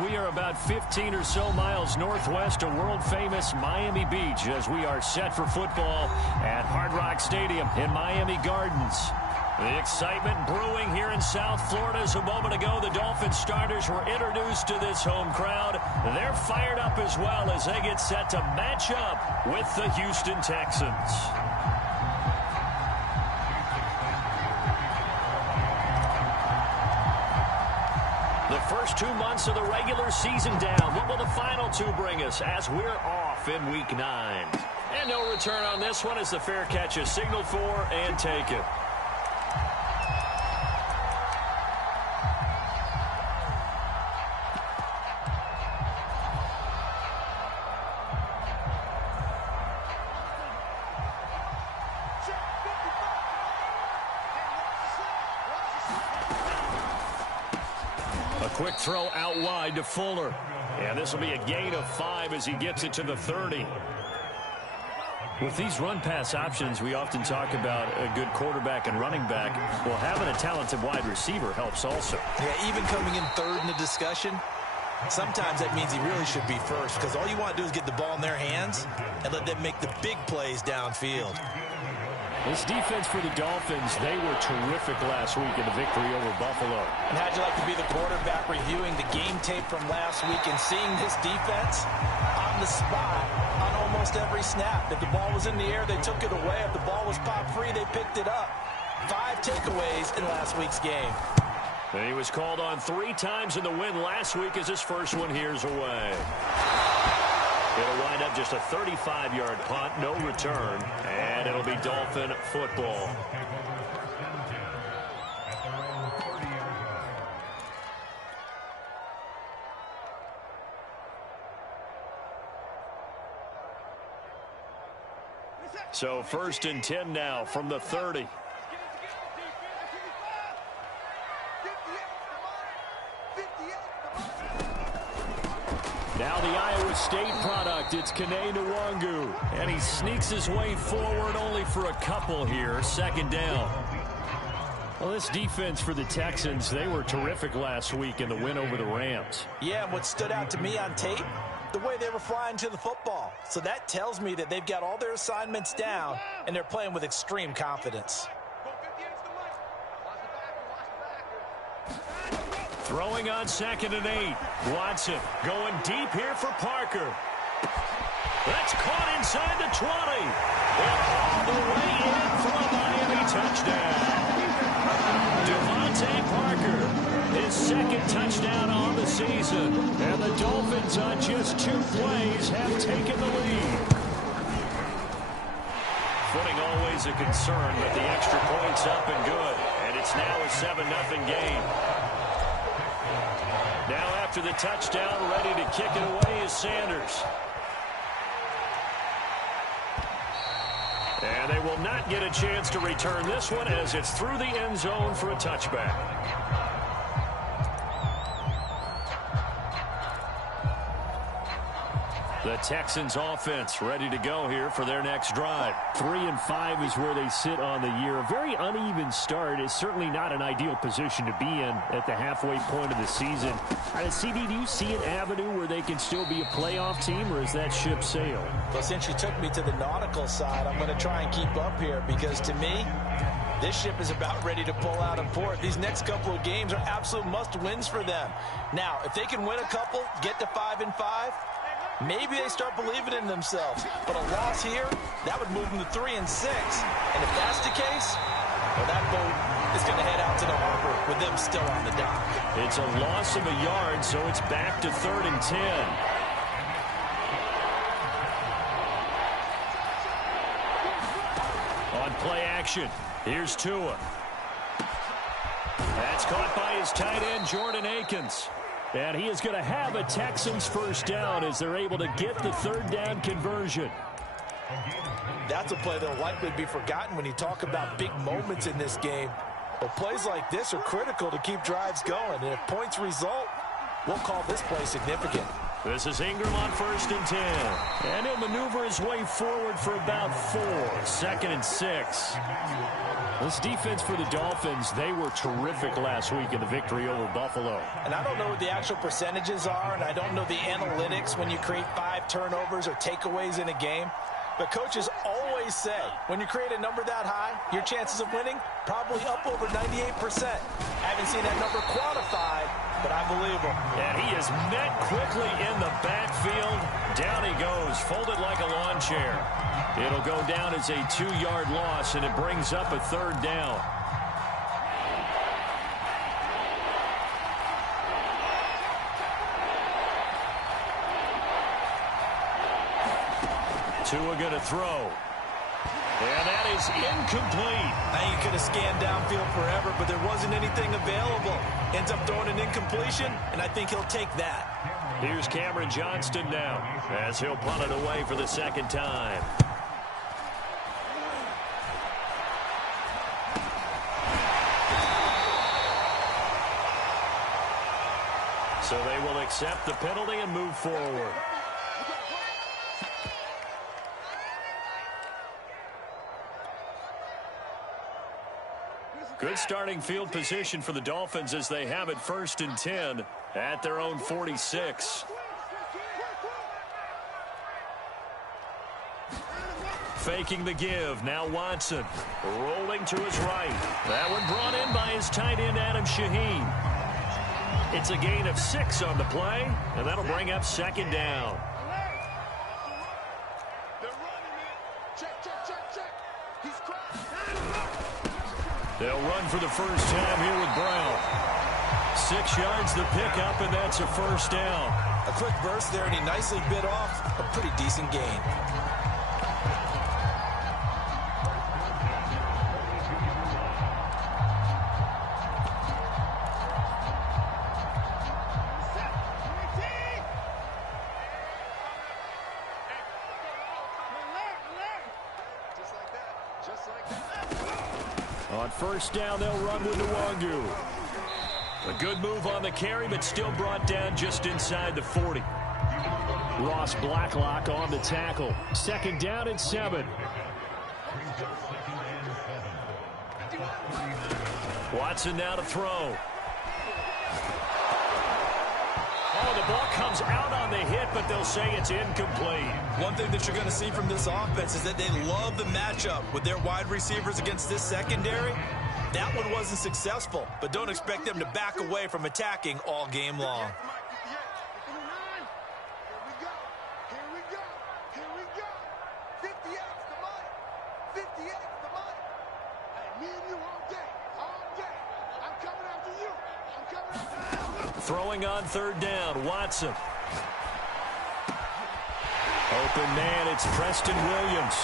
We are about 15 or so miles northwest of world-famous Miami Beach as we are set for football at Hard Rock Stadium in Miami Gardens. The excitement brewing here in South Florida as a moment ago the Dolphins starters were introduced to this home crowd. They're fired up as well as they get set to match up with the Houston Texans. The first 2 months of the regular season down. What will the final two bring us as we're off in Week 9? And no return on this one as the fair catch is signaled for and taken. Quick throw out wide to Fuller. And this will be a gain of 5 as he gets it to the 30. With these run-pass options, we often talk about a good quarterback and running back. Well, having a talented wide receiver helps also. Yeah, even coming in third in the discussion, sometimes that means he really should be first because all you want to do is get the ball in their hands and let them make the big plays downfield. This defense for the Dolphins, they were terrific last week in the victory over Buffalo. And how'd you like to be the quarterback reviewing the game tape from last week and seeing this defense on the spot on almost every snap? If the ball was in the air, they took it away. If the ball was popped free, they picked it up. 5 takeaways in last week's game. And he was called on 3 times in the win last week as his first one here's away. It'll wind up just a 35-yard punt, no return, and it'll be Dolphin football. So 1st and 10 now from the 30. Now the Iowa State product, it's Kene Nwangu. And he sneaks his way forward only for a couple here. 2nd down. Well, this defense for the Texans, they were terrific last week in the win over the Rams. Yeah, and what stood out to me on tape, the way they were flying to the football. So that tells me that they've got all their assignments down, and they're playing with extreme confidence. Throwing on 2nd and 8. Watson going deep here for Parker. That's caught inside the 20. And all the way in for a Miami touchdown. Devontae Parker, his 2nd touchdown on the season. And the Dolphins on just 2 plays have taken the lead. Footing always a concern, but the extra point's up and good. And it's now a 7-0 game. Now after the touchdown, ready to kick it away is Sanders. And they will not get a chance to return this one as it's through the end zone for a touchback. The Texans offense ready to go here for their next drive. 3-5 is where they sit on the year. A very uneven start is certainly not an ideal position to be in at the halfway point of the season. CD, do you see an avenue where they can still be a playoff team, or is that ship sailed? Well, since you took me to the nautical side, I'm going to try and keep up here because to me, this ship is about ready to pull out of port. These next couple of games are absolute must-wins for them. Now, if they can win a couple, get to 5-5, maybe they start believing in themselves. But a loss here, that would move them to 3-6. And if that's the case, well, that boat is going to head out to the harbor with them still on the dock. It's a loss of a yard, so it's back to 3rd and 10. On play action, here's Tua. That's caught by his tight end, Jordan Akins. And he is going to have a Texans 1st down as they're able to get the 3rd down conversion. That's a play that will likely be forgotten when you talk about big moments in this game. But plays like this are critical to keep drives going. And if points result, we'll call this play significant. This is Ingram on 1st and 10. And he'll maneuver his way forward for about 4. 2nd and 6. This defense for the Dolphins, they were terrific last week in the victory over Buffalo. And I don't know what the actual percentages are, and I don't know the analytics when you create 5 turnovers or takeaways in a game. But coaches always say, when you create a number that high, your chances of winning probably up over 98%. I haven't seen that number quantified, but I believe him. And he is met quickly in the backfield. Down he goes, folded like a lawn chair. It'll go down as a 2-yard loss, and it brings up a 3rd down. Tua going to throw. And that is incomplete. I think he could have scanned downfield forever, but there wasn't anything available. Ends up throwing an incompletion, and I think he'll take that. Here's Cameron Johnston now, as he'll punt it away for the 2nd time. So they will accept the penalty and move forward. Good starting field position for the Dolphins as they have it 1st and 10 at their own 46. Faking the give. Now Watson rolling to his right. That one brought in by his tight end Adam Shaheen. It's a gain of 6 on the play, and that'll bring up 2nd down. They'll run for the first time here with Brown. 6 yards the pickup, and that's a 1st down. A quick burst there, and he nicely bit off a pretty decent gain. On 1st down, they'll run with Nwangu. A good move on the carry, but still brought down just inside the 40. Ross Blacklock on the tackle. 2nd down and 7. Watson now to throw. Oh, the ball comes out on the hit, but they'll say it's incomplete. One thing that you're going to see from this offense is that they love the matchup with their wide receivers against this secondary. That one wasn't successful, but don't expect them to back away from attacking all game long. Throwing on 3rd down, Watson. Open man, it's Preston Williams.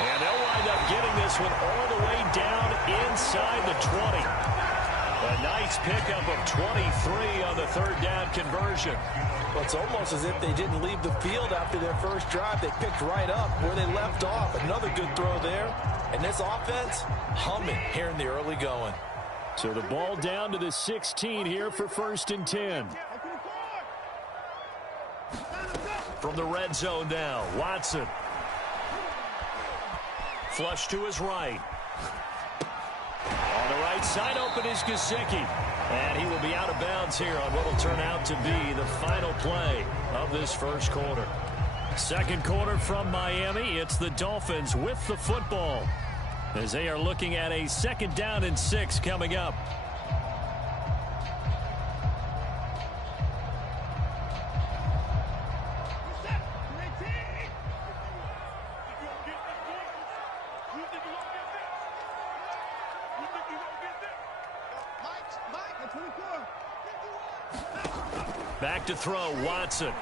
And they'll wind up getting this one all the way down inside the 20. A nice pickup of 23 on the 3rd down conversion. Well, it's almost as if they didn't leave the field after their first drive. They picked right up where they left off. Another good throw there. And this offense, humming here in the early going. So the ball down to the 16 here for 1st and 10. From the red zone now, Watson. Flush to his right. On the right side, open is Gesicki. And he will be out of bounds here on what will turn out to be the final play of this 1st quarter. 2nd quarter from Miami. It's the Dolphins with the football, as they are looking at a 2nd down and 6 coming up. Back to throw, Watson.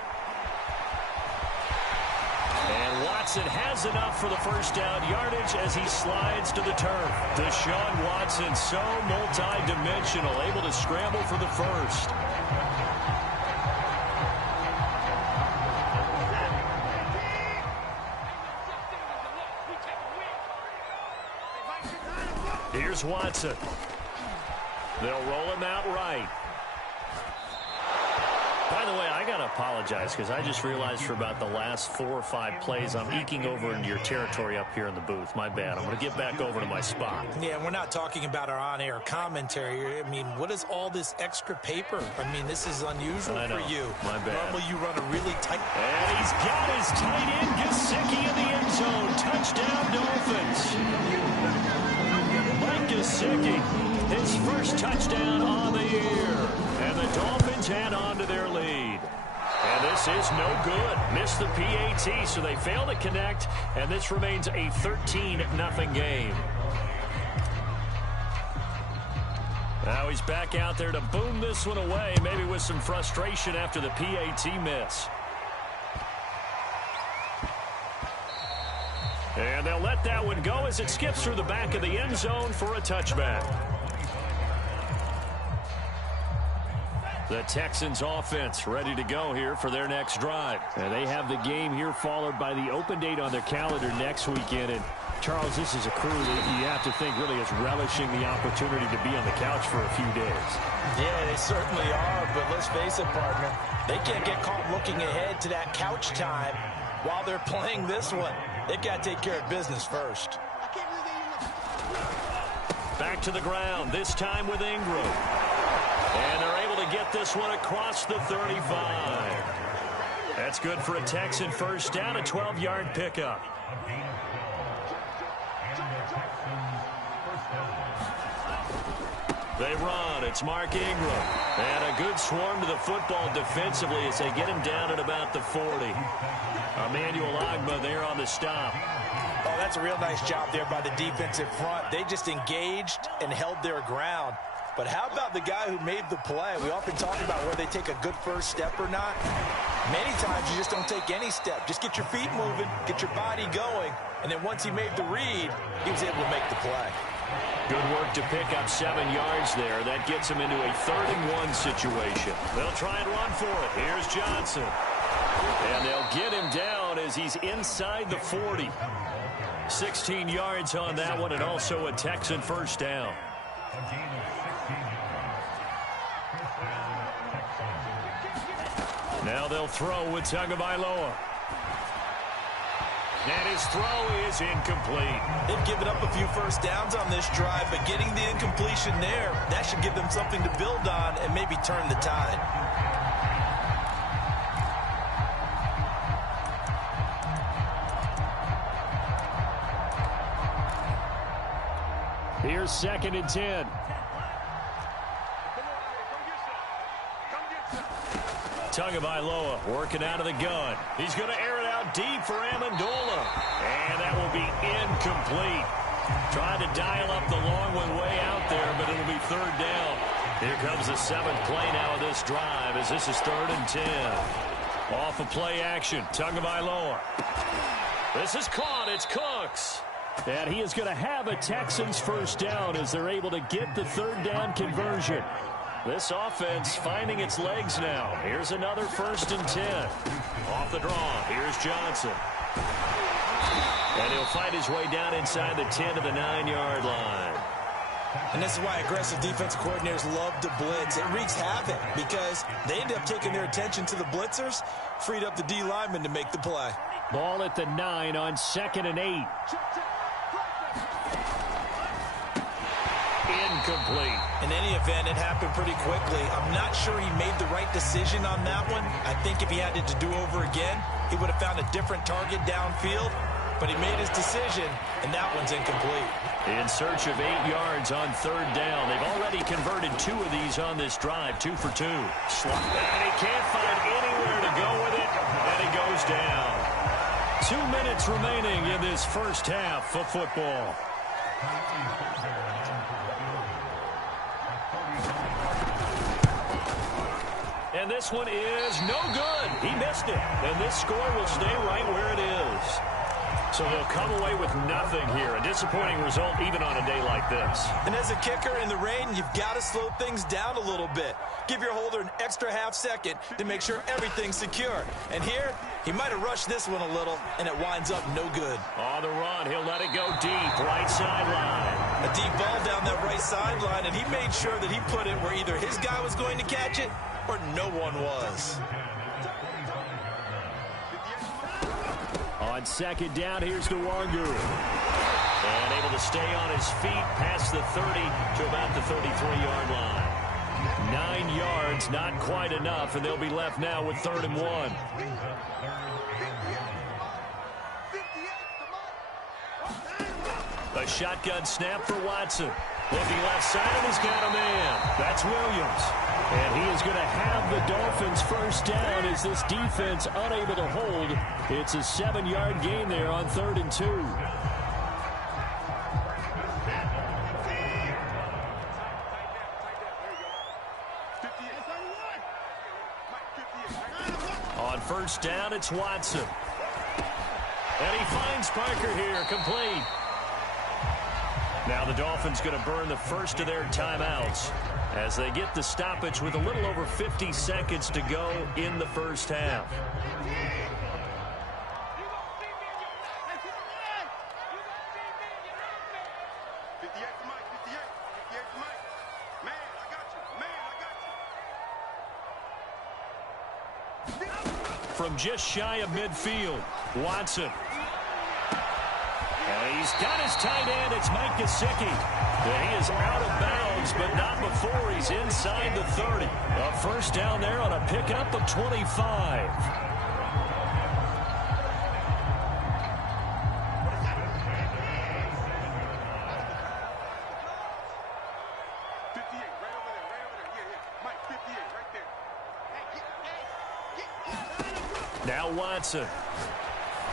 And Watson has enough for the 1st down yardage as he slides to the turf. Deshaun Watson, so multi-dimensional, able to scramble for the 1st. Here's Watson. They'll roll him out right. By the way, I got to apologize because I just realized for about the last 4 or 5 plays, I'm eking over into your territory up here in the booth. My bad. I'm going to get back over to my spot. Yeah, we're not talking about our on-air commentary. I mean, what is all this extra paper? I mean, this is unusual for you. My bad. Normally you run a really tight... And he's got his tight end, Gesicki, in the end zone. Touchdown, Dolphins. Mike Gesicki, his first touchdown on the year. And the Dolphins add on to their lead. And this is no good. Missed the PAT, so they fail to connect, and this remains a 13-0 game. Now he's back out there to boom this one away, maybe with some frustration after the PAT miss. And they'll let that one go as it skips through the back of the end zone for a touchback. The Texans offense ready to go here for their next drive. And they have the game here followed by the open date on their calendar next weekend. And Charles, this is a crew that you have to think really is relishing the opportunity to be on the couch for a few days. Yeah, they certainly are, but let's face it, partner. They can't get caught looking ahead to that couch time while they're playing this one. They've got to take care of business first. Back to the ground, this time with Ingram. And they're able to get this one across the 35. That's good for a Texan first down, a 12-yard pickup. They run. It's Mark Ingram. And a good swarm to the football defensively as they get him down at about the 40. Emmanuel Ogbah there on the stop. Oh, that's a real nice job there by the defensive front. They just engaged and held their ground. But how about the guy who made the play? We often talk about whether they take a good first step or not. Many times you just don't take any step. Just get your feet moving, get your body going, and then once he made the read, he was able to make the play. Good work to pick up 7 yards there. That gets him into a 3rd-and-1 situation. They'll try and run for it. Here's Johnson. And they'll get him down as he's inside the 40. 16 yards on that one, and also a Texan first down. Now they'll throw with Tagovailoa. And his throw is incomplete. They've given up a few first downs on this drive, but getting the incompletion there, that should give them something to build on and maybe turn the tide. Here's 2nd and 10. Tagovailoa working out of the gun. He's going to air it out deep for Amendola. And that will be incomplete. Trying to dial up the long one way out there, but it'll be 3rd down. Here comes the 7th play now of this drive as this is 3rd and 10. Off of play action, Tagovailoa. This is caught. It's Cooks. And he is going to have a Texans first down as they're able to get the 3rd down conversion. This offense finding its legs now. Here's another 1st and 10. Off the draw, here's Johnson. And he'll fight his way down inside the 10 to the 9-yard line. And this is why aggressive defensive coordinators love to blitz. It wreaks havoc because they end up taking their attention to the blitzers, freed up the D lineman to make the play. Ball at the 9 on 2nd and 8. Incomplete. In any event, it happened pretty quickly. I'm not sure he made the right decision on that one. I think if he had it to do over again, he would have found a different target downfield. But he made his decision, and that one's incomplete. In search of 8 yards on 3rd down. They've already converted 2 of these on this drive, 2 for 2. And he can't find anywhere to go with it, and it goes down. 2 minutes remaining in this first half of football. And this one is no good. He missed it. And this score will stay right where it is. So they'll come away with nothing here. A disappointing result even on a day like this. And as a kicker in the rain, you've got to slow things down a little bit. Give your holder an extra half second to make sure everything's secure. And here, he might have rushed this one a little, and it winds up no good. On the run, he'll let it go deep, right sideline. A deep ball down that right sideline, and he made sure that he put it where either his guy was going to catch it or no one was. On second down, here's Nwangu. And able to stay on his feet past the 30 to about the 33-yard line. 9 yards, not quite enough, and they'll be left now with 3rd and 1. A shotgun snap for Watson. Looking left side, and he's got a man. That's Williams. And he is going to have the Dolphins first down as this defense unable to hold. It's a 7-yard gain there on 3rd and 2. On first down, it's Watson. And he finds Parker here, complete. Now the Dolphins going to burn the first of their timeouts as they get the stoppage with a little over 50 seconds to go in the first half. From just shy of midfield, Watson. And he's got his tight end. It's Mike Gesicki. He is out of bounds, but not before he's inside the 30. A first down there on a pickup of 25. Now Watson.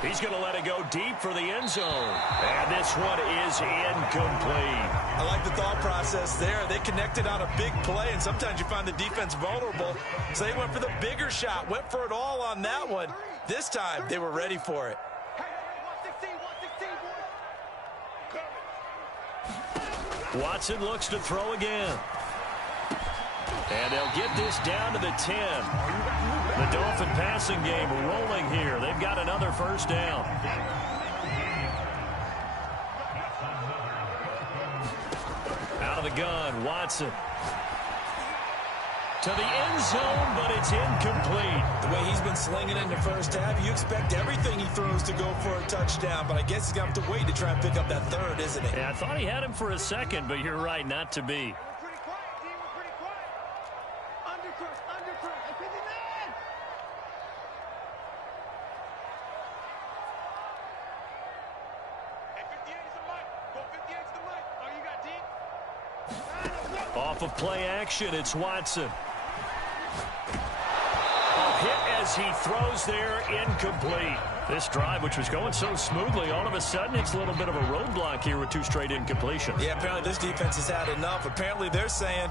He's going to let it go deep for the end zone. And this one is incomplete. I like the thought process there. They connected on a big play, and sometimes you find the defense vulnerable. So they went for the bigger shot, went for it all on that one. This time, they were ready for it. Watson looks to throw again. And they'll get this down to the 10. The Dolphin passing game rolling here. They've got another first down. Out of the gun, Watson. To the end zone, but it's incomplete. The way he's been slinging in the first half, you expect everything he throws to go for a touchdown, but I guess he's going to have to wait to try and pick up that third, isn't he? Yeah, I thought he had him for a second, but you're right, not to be. Off of play action, it's Watson. A hit as he throws there, incomplete. This drive, which was going so smoothly, all of a sudden it's a little bit of a roadblock here with 2 straight incompletions. Yeah, apparently this defense has had enough. Apparently they're saying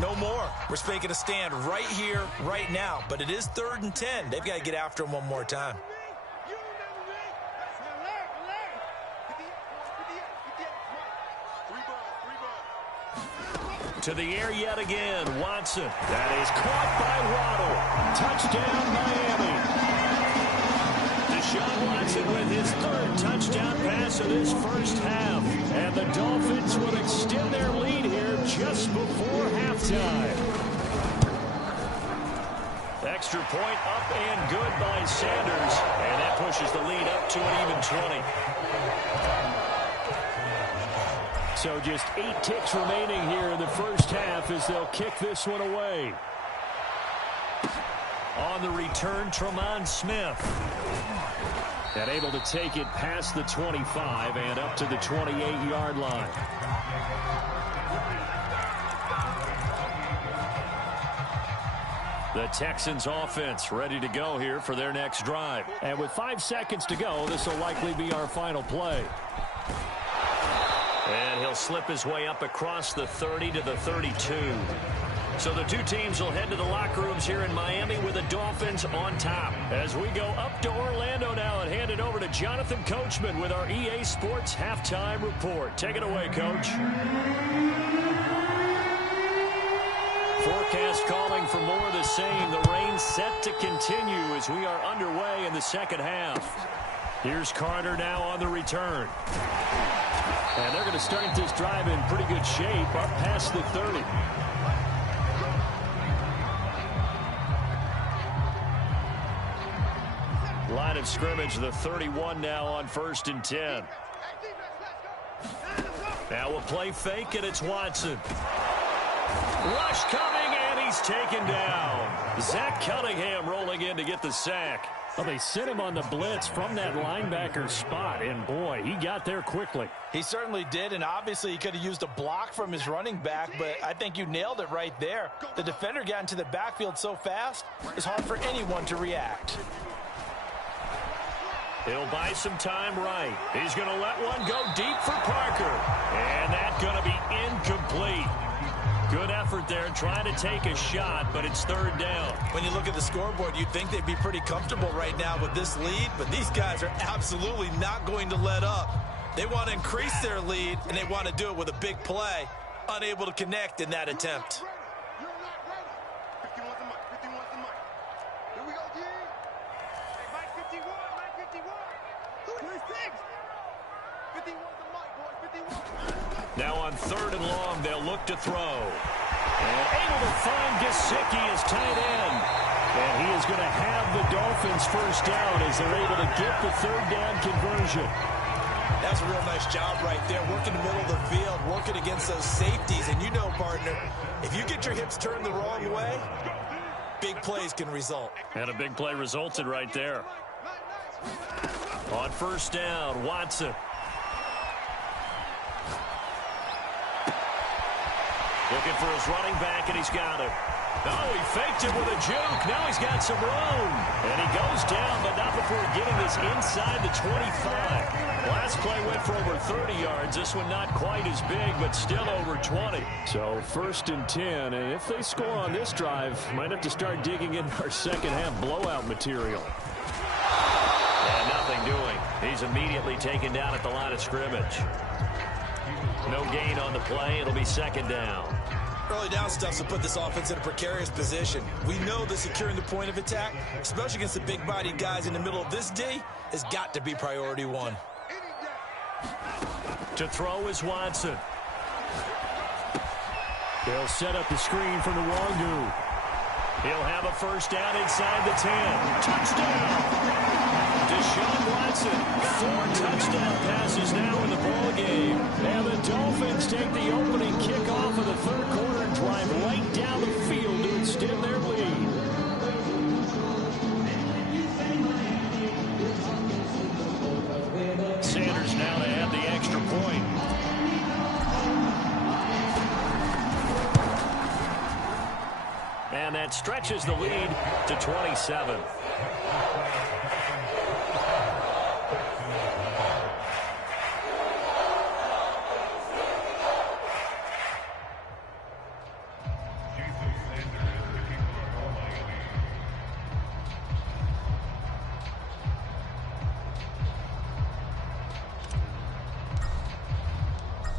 no more. We're making a stand right here, right now. But it is 3rd and 10. They've got to get after him one more time. To the air yet again, Watson. That is caught by Waddle. Touchdown, Miami. Deshaun Watson with his 3rd touchdown pass of this first half. And the Dolphins will extend their lead here just before halftime. Extra point up and good by Sanders. And that pushes the lead up to an even 20. So just 8 ticks remaining here in the first half as they'll kick this one away. On the return, Tremont Smith. And able to take it past the 25 and up to the 28-yard line. The Texans offense ready to go here for their next drive. And with 5 seconds to go, this will likely be our final play. And he'll slip his way up across the 30 to the 32. So the 2 teams will head to the locker rooms here in Miami with the Dolphins on top. As we go up to Orlando now and hand it over to Jonathan Coachman with our EA Sports Halftime Report. Take it away, Coach. Forecast calling for more of the same. The rain set to continue as we are underway in the second half. Here's Carter now on the return. And they're going to start this drive in pretty good shape up past the 30. Line of scrimmage, the 31 now on 1st and 10. Now a play fake, and it's Watson. Rush coming, and he's taken down. Zach Cunningham rolling in to get the sack. Well, they sent him on the blitz from that linebacker spot, and boy, he got there quickly. He certainly did, and obviously he could have used a block from his running back, but I think you nailed it right there. The defender got into the backfield so fast, it's hard for anyone to react. He'll buy some time right. He's going to let one go deep for Parker, and that's going to be incomplete. Good effort there trying to take a shot, but it's 3rd down. When you look at the scoreboard, you'd think they'd be pretty comfortable right now with this lead, but these guys are absolutely not going to let up. They want to increase their lead, and they want to do it with a big play. Unable to connect in that attempt. Now on 3rd and long, they'll look to throw. And able to find Gesicki as tight end. And he is going to have the Dolphins first down as they're able to get the 3rd down conversion. That's a real nice job right there, working the middle of the field, working against those safeties. And you know, partner, if you get your hips turned the wrong way, big plays can result. And a big play resulted right there. On 1st down, Watson. Looking for his running back, and he's got him. Oh, he faked it with a juke. Now he's got some room. And he goes down, but not before getting this inside the 25. Last play went for over 30 yards. This one not quite as big, but still over 20. So 1st and 10, and if they score on this drive, might have to start digging in our second-half blowout material. And nothing doing. He's immediately taken down at the line of scrimmage. No gain on the play. It'll be 2nd down. Early down stuff will put this offense in a precarious position. We know that securing the point of attack, especially against the big-bodied guys in the middle of this D, has got to be priority 1. To throw is Watson. They'll set up the screen for Nwangu. He'll have a first down inside the 10. Touchdown! Deshaun Watson, 4 touchdown passes now in the ballgame. And the Dolphins take the opening kickoff of the 3rd quarter and drive right down the field to extend their lead. Sanders now to add the extra point. And that stretches the lead to 27.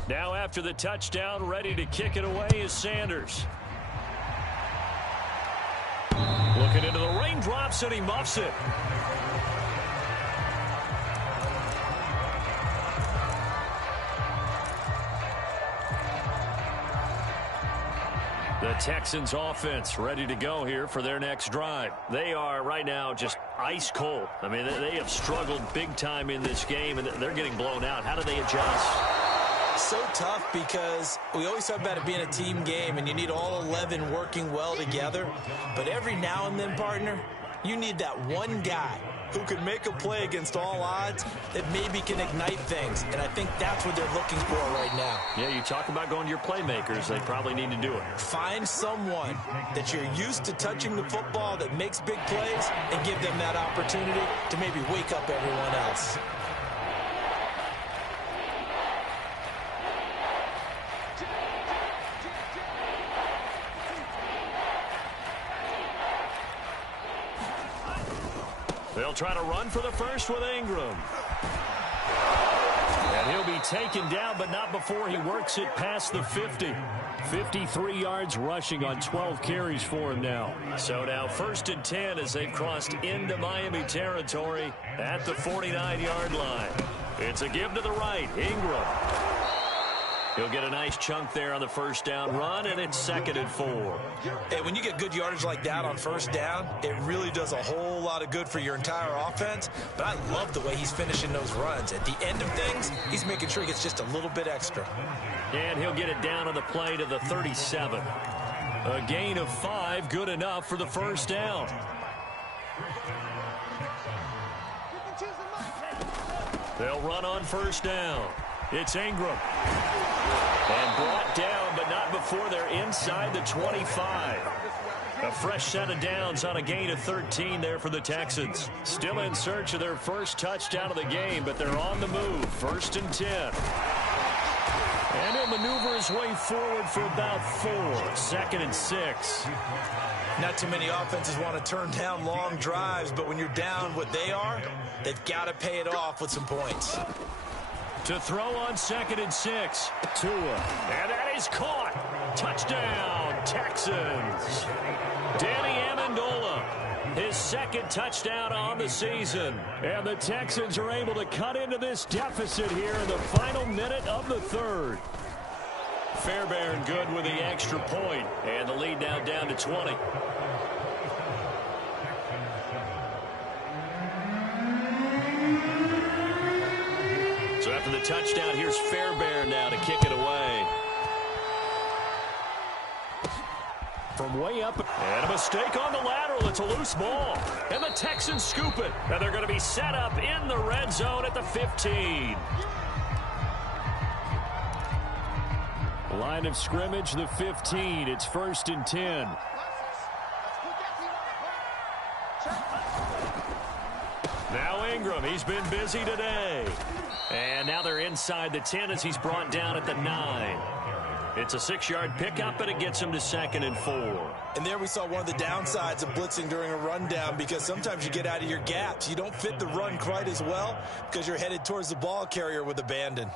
Now after the touchdown, ready to kick it away is Sanders. Looking into the raindrops, and he muffs it. The Texans offense ready to go here for their next drive. They are right now just ice cold. I mean, they have struggled big time in this game, and they're getting blown out. How do they adjust? So tough because we always talk about it being a team game and you need all 11 working well together. But every now and then, partner, you need that one guy who can make a play against all odds that maybe can ignite things. And I think that's what they're looking for right now. Yeah, you talk about going to your playmakers. They probably need to do it. Find someone that you're used to touching the football that makes big plays and give them that opportunity to maybe wake up everyone else. They'll try to run for the first with Ingram. And he'll be taken down, but not before he works it past the 50. 53 yards rushing on 12 carries for him now. So now 1st and 10 as they've crossed into Miami territory at the 49-yard line. It's a give to the right. Ingram. He'll get a nice chunk there on the first down run, and it's 2nd and 4. Hey, when you get good yardage like that on first down, it really does a whole lot of good for your entire offense. But I love the way he's finishing those runs. At the end of things, he's making sure he gets just a little bit extra. And he'll get it down on the play to the 37. A gain of 5, good enough for the first down. They'll run on first down. It's Ingram. And brought down, but not before they're inside the 25. A fresh set of downs on a gain of 13 there for the Texans. Still in search of their first touchdown of the game, but they're on the move. 1st and 10. And he'll maneuver his way forward for about 4. 2nd and 6. Not too many offenses want to turn down long drives, but when you're down what they are, they've got to pay it off with some points. To throw on 2nd and 6. Tua. And that is caught. Touchdown, Texans. Danny Amendola, his 2nd touchdown on the season. And the Texans are able to cut into this deficit here in the final minute of the 3rd. Fairbairn good with the extra point. And the lead now down to 20. So after the touchdown, here's Fairbairn now to kick it away. From way up. And a mistake on the lateral. It's a loose ball. And the Texans scoop it. And they're going to be set up in the red zone at the 15. Line of scrimmage, the 15. It's 1st and 10. Now Ingram, he's been busy today. And now they're inside the 10 as he's brought down at the 9. It's a 6-yard pickup, but it gets him to 2nd and 4. And there we saw one of the downsides of blitzing during a rundown, because sometimes you get out of your gaps. You don't fit the run quite as well because you're headed towards the ball carrier with abandon.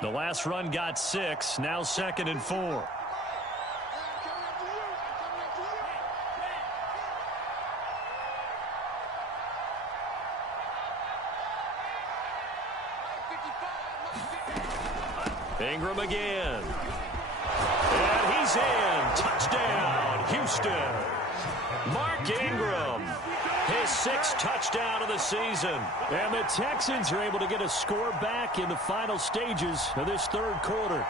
The last run got 6, now 2nd and 4. Ingram again. And he's in. Touchdown, Houston. Mark Ingram, his 6th touchdown of the season. And the Texans are able to get a score back in the final stages of this 3rd quarter.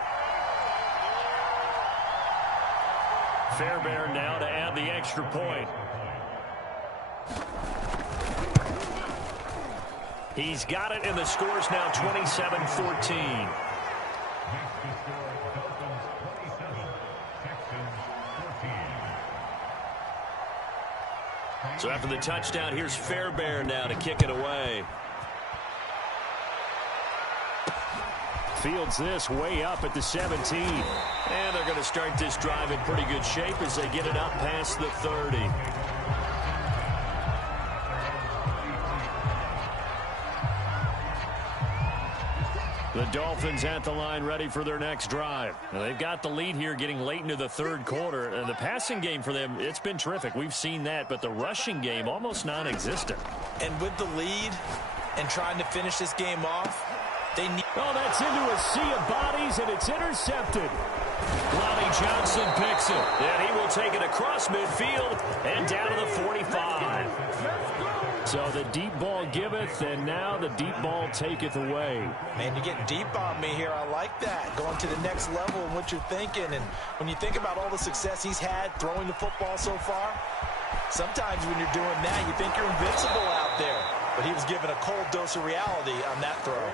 Fairbairn now to add the extra point. He's got it, and the score's now 27-14. So after the touchdown, here's Fairbairn now to kick it away. Fields this way up at the 17. And they're going to start this drive in pretty good shape as they get it up past the 30. The Dolphins at the line ready for their next drive. Now, they've got the lead here getting late into the 3rd quarter. And the passing game for them, it's been terrific. We've seen that. But the rushing game, almost non-existent. And with the lead and trying to finish this game off, they need... Oh, that's into a sea of bodies, and it's intercepted. Lonnie Johnson picks it. And he will take it across midfield and down to the 45. So the deep ball giveth, and now the deep ball taketh away. Man, you're getting deep on me here. I like that. Going to the next level in what you're thinking. And when you think about all the success he's had throwing the football so far, sometimes when you're doing that, you think you're invincible out there. But he was given a cold dose of reality on that throw.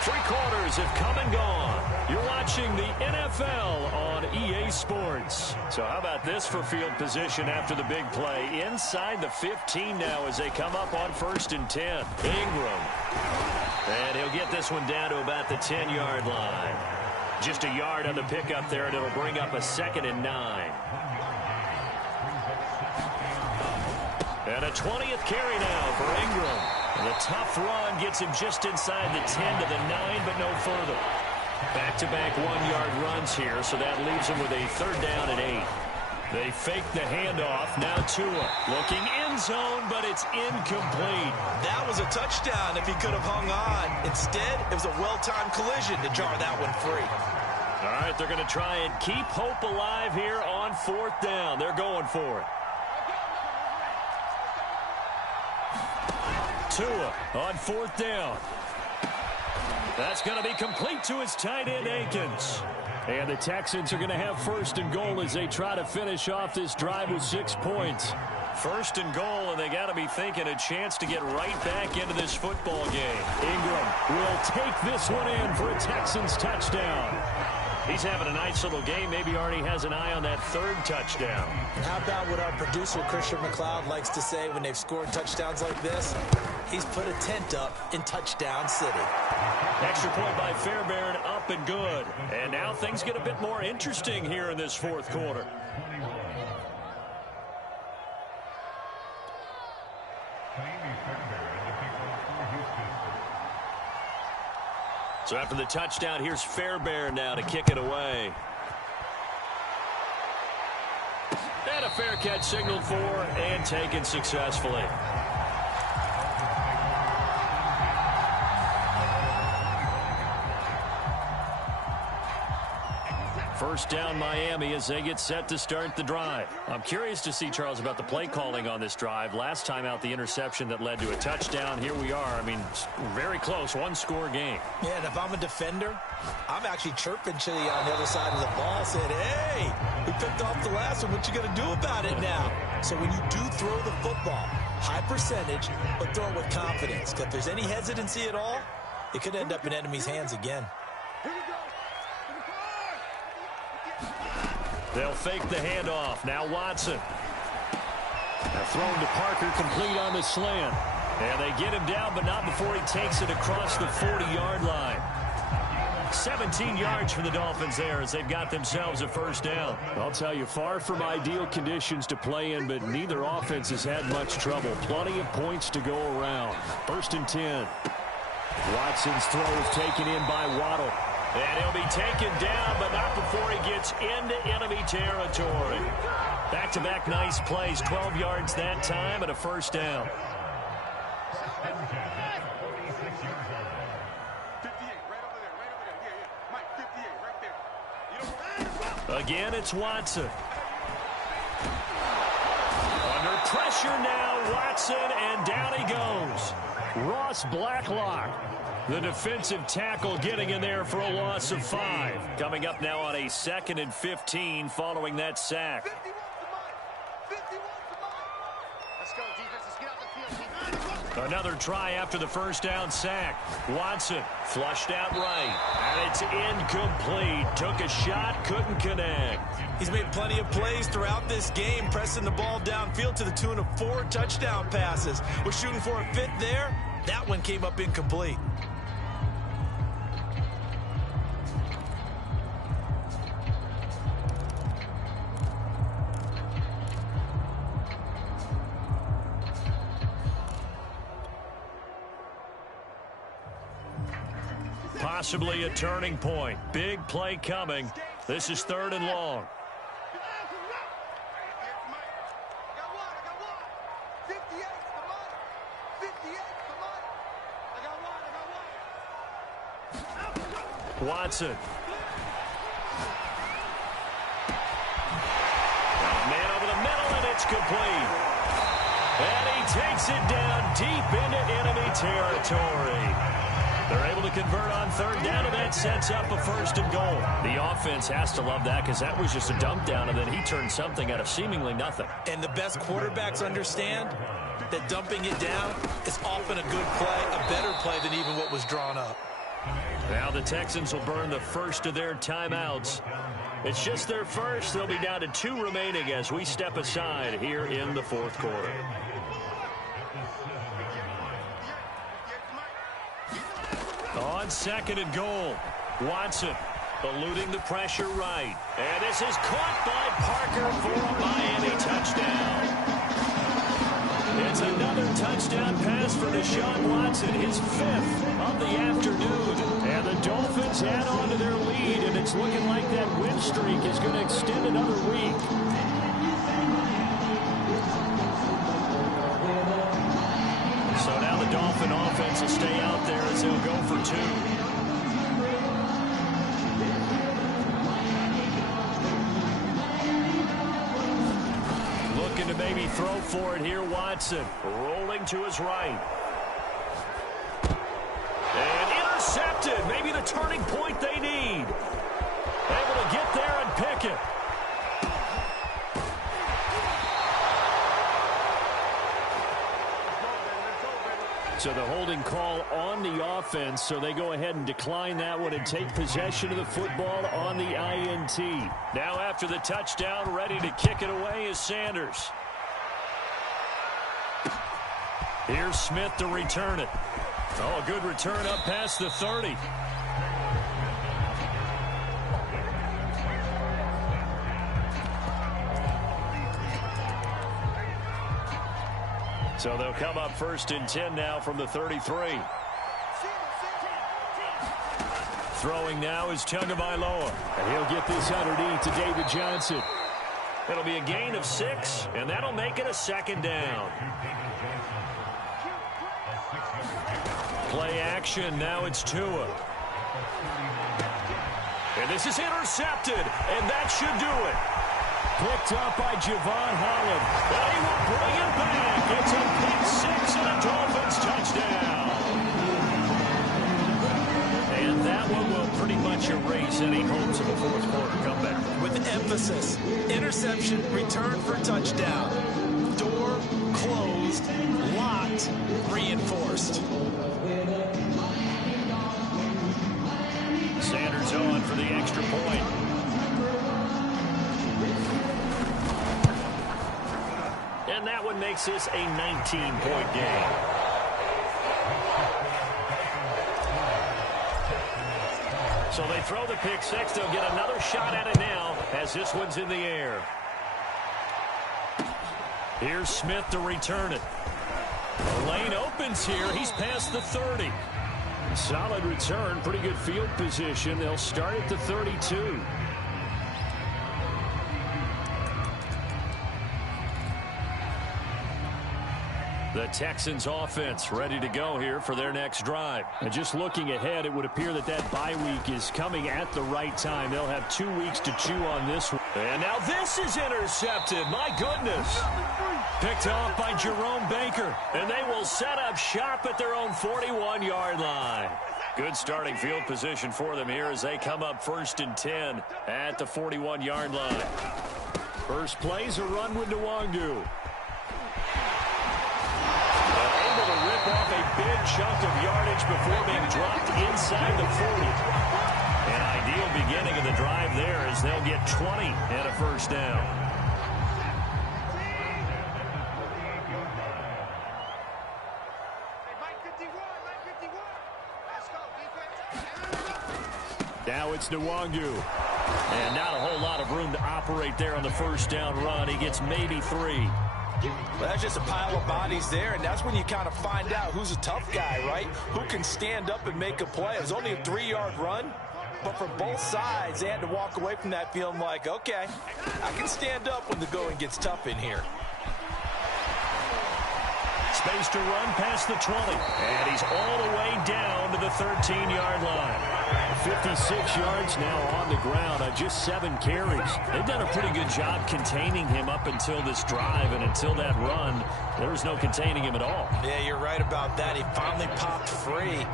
3 quarters have come and gone. You're watching the NFL on EA Sports. So how about this for field position after the big play? Inside the 15 now as they come up on 1st and 10. Ingram. And he'll get this one down to about the 10-yard line. Just a yard on the pickup there, and it'll bring up a 2nd and 9. And a 20th carry now for Ingram. And the tough run gets him just inside the 10 to the 9, but no further. Back-to-back 1-yard runs here, so that leaves him with a 3rd down and 8. They fake the handoff. Now Tua looking end zone, but it's incomplete. That was a touchdown if he could have hung on. Instead, it was a well-timed collision to jar that one free. All right, they're going to try and keep hope alive here on 4th down. They're going for it. Tua on 4th down. That's going to be complete to his tight end, Akins. And the Texans are going to have 1st and goal as they try to finish off this drive with 6 points. 1st and goal, and they got to be thinking a chance to get right back into this football game. Ingram will take this one in for a Texans touchdown. He's having a nice little game. Maybe already has an eye on that 3rd touchdown. And how about what our producer, Christian McLeod, likes to say when they've scored touchdowns like this? He's put a tent up in Touchdown City. Extra point by Fairbairn, up and good. And now things get a bit more interesting here in this 4th quarter. So after the touchdown, here's Fairbairn now to kick it away. And a fair catch signaled for and taken successfully. First down Miami as they get set to start the drive. I'm curious to see, Charles, about the play calling on this drive. Last time out, the interception that led to a touchdown. Here we are. I mean, very close, 1-score game. Yeah, and if I'm a defender, I'm actually chirping Chili on the other side of the ball, saying, hey, we picked off the last one. What you going to do about it now? So when you do throw the football, high percentage, but throw it with confidence. Because if there's any hesitancy at all, it could end up in enemy's hands again. They'll fake the handoff. Now Watson. They're thrown to Parker, complete on the slant. And they get him down, but not before he takes it across the 40-yard line. 17 yards for the Dolphins there as they've got themselves a 1st down. I'll tell you, far from ideal conditions to play in, but neither offense has had much trouble. Plenty of points to go around. 1st and 10. Watson's throw is taken in by Waddle. And he'll be taken down, but not before he gets into enemy territory. Back-to-back nice plays, 12 yards that time, and a 1st down. Again, it's Watson. Under pressure now, Watson, and down he goes. Ross Blacklock, the defensive tackle, getting in there for a loss of 5. Coming up now on a 2nd and 15 following that sack. Another try after the 1st down sack. Watson flushed out right, and it's incomplete. Took a shot, couldn't connect. He's made plenty of plays throughout this game, pressing the ball downfield to the tune of 4 touchdown passes. We're shooting for a 5th there. That one came up incomplete. Possibly a turning point. Big play coming. This is 3rd and long. Watson. Man over the middle, and it's complete. And he takes it down deep into enemy territory. They're able to convert on 3rd down, and that sets up a 1st and goal. The offense has to love that because that was just a dump down, and then he turned something out of seemingly nothing. And the best quarterbacks understand that dumping it down is often a good play, a better play than even what was drawn up. Now the Texans will burn the first of their timeouts. It's just their first. They'll be down to 2 remaining as we step aside here in the 4th quarter. On 2nd and goal, Watson eluding the pressure right. And this is caught by Parker for a Miami touchdown. It's another touchdown pass for Deshaun Watson, his 5th of the afternoon. And the Dolphins add on to their lead, and it's looking like that win streak is going to extend another week. 2. Looking to maybe throw for it here, Watson. Rolling to his right. And intercepted. Maybe the turning point they need. Able to get there and pick it. So the holding call on the offense, so they go ahead and decline that one and take possession of the football on the INT. Now after the touchdown, ready to kick it away is Sanders. Here's Smith to return it. Oh, a good return up past the 30. So they'll come up 1st and 10 now from the 33. Throwing now is Tagovailoa. And he'll get this underneath to David Johnson. It'll be a gain of 6, and that'll make it a 2nd down. Play action, now it's Tua. And this is intercepted, and that should do it. Picked up by Javon Holland. They will bring it back. It's a pick 6 and a Dolphins touchdown. And that one will pretty much erase any hopes of a fourth quarter comeback. With emphasis, interception, return for touchdown. Door closed, locked, reinforced. Sanders on for the extra point. And that one makes this a 19-point game. So they throw the pick 6. They'll get another shot at it now as this one's in the air. Here's Smith to return it. The lane opens here. He's past the 30. Solid return. Pretty good field position. They'll start at the 32. The Texans offense ready to go here for their next drive. And just looking ahead, it would appear that that bye week is coming at the right time. They'll have 2 weeks to chew on this one. And now this is intercepted. My goodness. Picked off by Jerome Baker. And they will set up shop at their own 41-yard line. Good starting field position for them here as they come up 1st and 10 at the 41-yard line. First play's a run with Nwangu. Rip off a big chunk of yardage before being dropped inside the 40. An ideal beginning of the drive there as they'll get 20 and a 1st down. Now it's Nwangu. And not a whole lot of room to operate there on the 1st down run. He gets maybe 3. Well, that's just a pile of bodies there, and that's when you kind of find out who's a tough guy, right? Who can stand up and make a play. It was only a 3-yard run, but for both sides, they had to walk away from that feeling like, okay, I can stand up when the going gets tough in here. Space to run past the 20. And he's all the way down to the 13-yard line. 56 yards now on the ground on just 7 carries. They've done a pretty good job containing him up until this drive, and until that run, there was no containing him at all. Yeah, you're right about that. He finally popped free.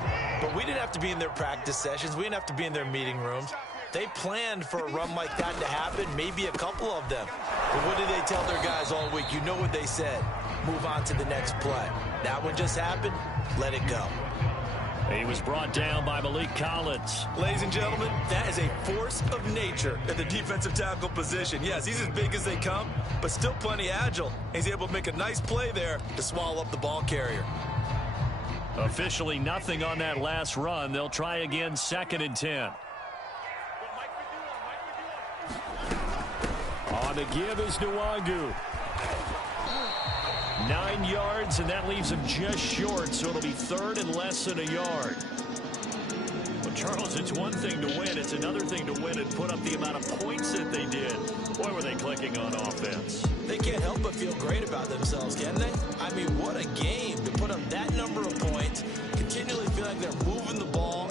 But we didn't have to be in their practice sessions. We didn't have to be in their meeting rooms. They planned for a run like that to happen, maybe a couple of them. But what did they tell their guys all week? You know what they said. Move on to the next play. That one just happened. Let it go. He was brought down by Malik Collins. Ladies and gentlemen, that is a force of nature at the defensive tackle position. Yes, he's as big as they come, but still plenty agile. He's able to make a nice play there to swallow up the ball carrier. Officially nothing on that last run. They'll try again 2nd and 10. On the give is Nwangu. 9 yards, and that leaves him just short, so it'll be 3rd and less than a yard. Well, Charles, it's one thing to win. It's another thing to win and put up the amount of points that they did. Boy, were they clicking on offense. They can't help but feel great about themselves, can they? I mean, what a game to put up that number of points, continually feel like they're moving the ball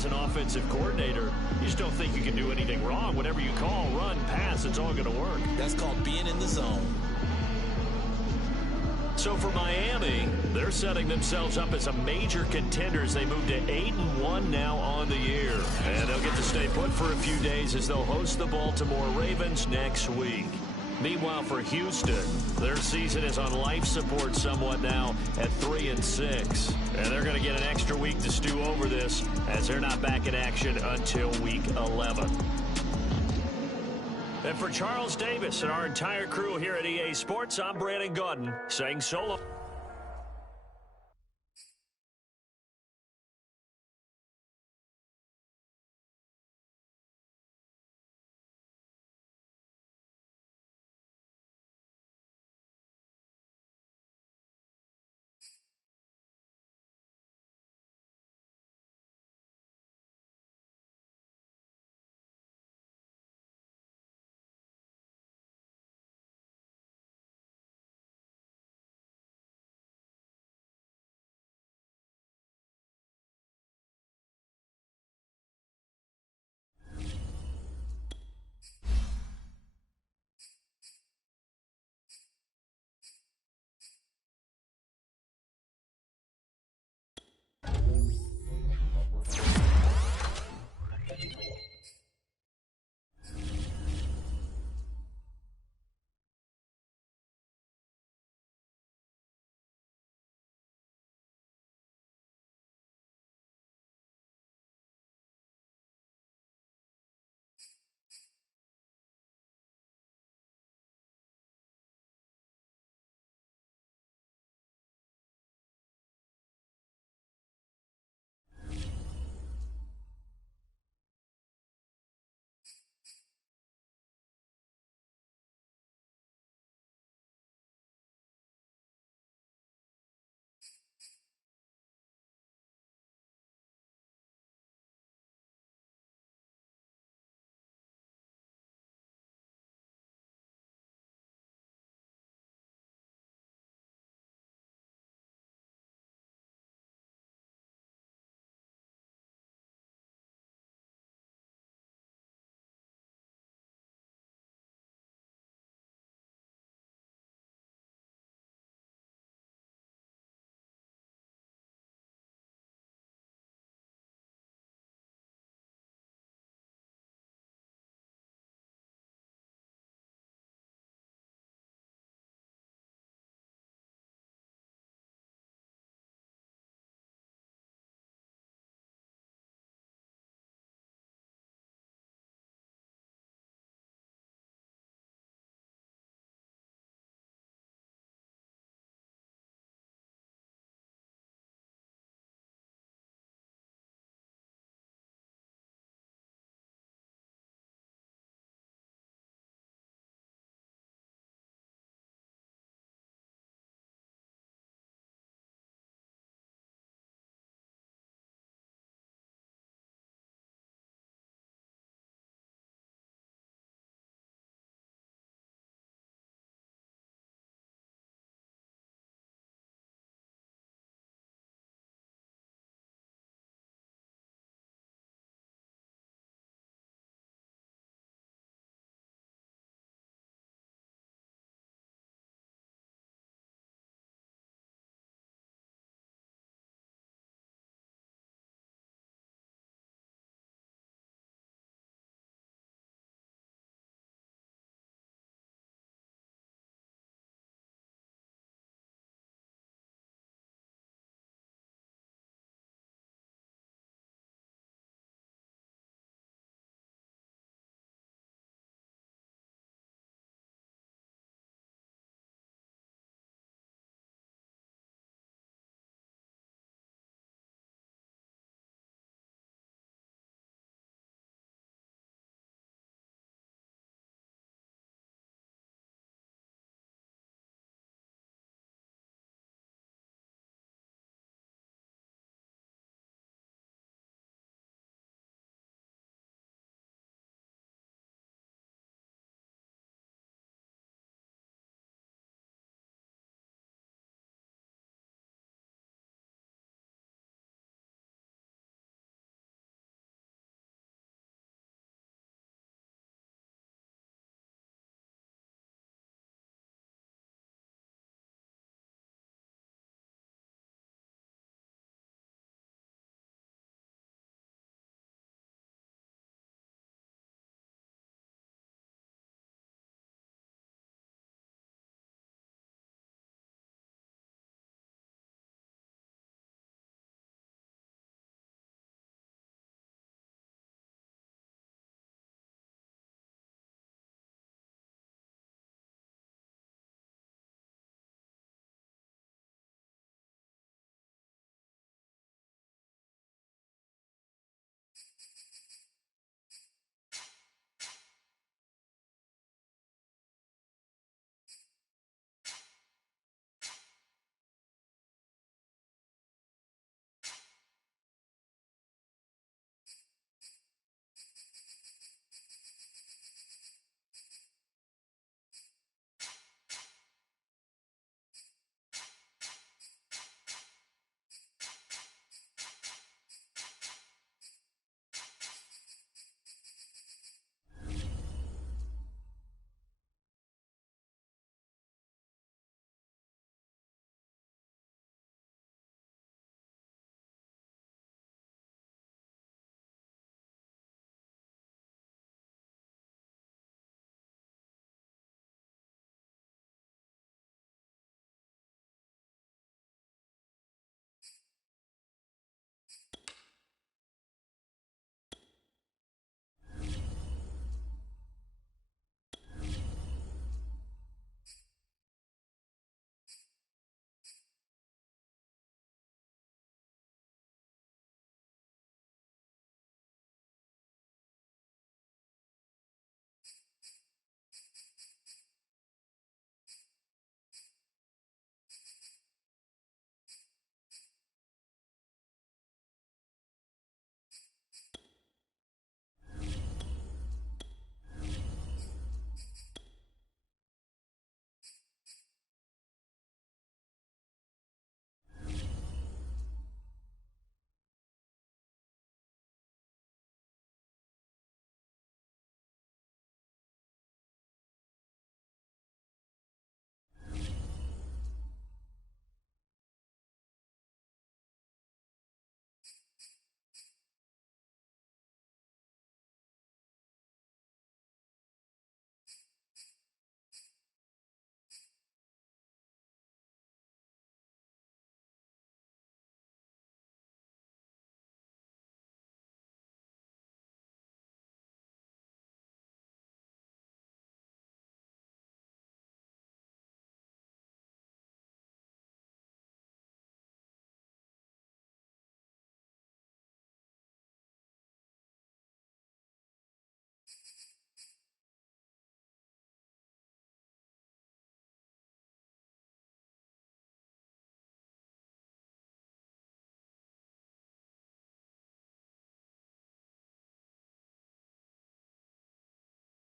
as an offensive coordinator, you just don't think you can do anything wrong. Whatever you call, run, pass, it's all going to work. That's called being in the zone. So for Miami, they're setting themselves up as a major contender as they move to 8-1 now on the year. And they'll get to stay put for a few days as they'll host the Baltimore Ravens next week. Meanwhile, for Houston, their season is on life support somewhat now at 3-6. And they're going to get an extra week to stew over this as they're not back in action until week 11. And for Charles Davis and our entire crew here at EA Sports, I'm Brandon Gaudin saying so long.